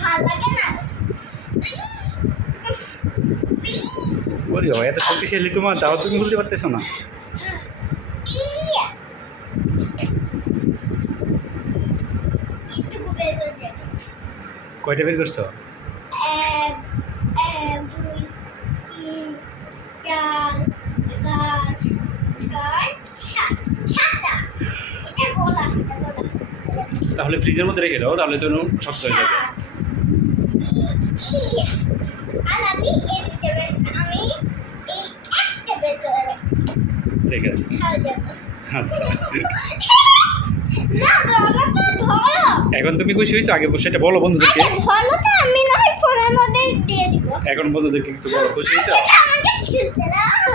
ভালো লাগে না। ওরে বাবা, এত শক্তিশালী তোমার, তাও তুমি বলতে পারতেছো না। কয়টা বের করছো? 1 1 2 3 4 5 6 7 7টা। এটা গোলা। তাহলে ফ্রিজের মধ্যে রেখে দাও, তাহলে তো শক্ত হয়ে যাবে। আর আমি এই একটা বের করে ঠিক আছে, খাওয়া যাবে। আচ্ছা। না ধরো তো ধরো। এখন তুমি খুশি হয়েছো? আগে সেটা বলো বন্ধুদেরকে। ধরো তো আমি না হয় ফোনের মধ্যে দিয়ে দিব। এখন বন্ধুদেরকে কিছু বলো, খুশি হয়েছো? আমাকে ছিলতে দাও।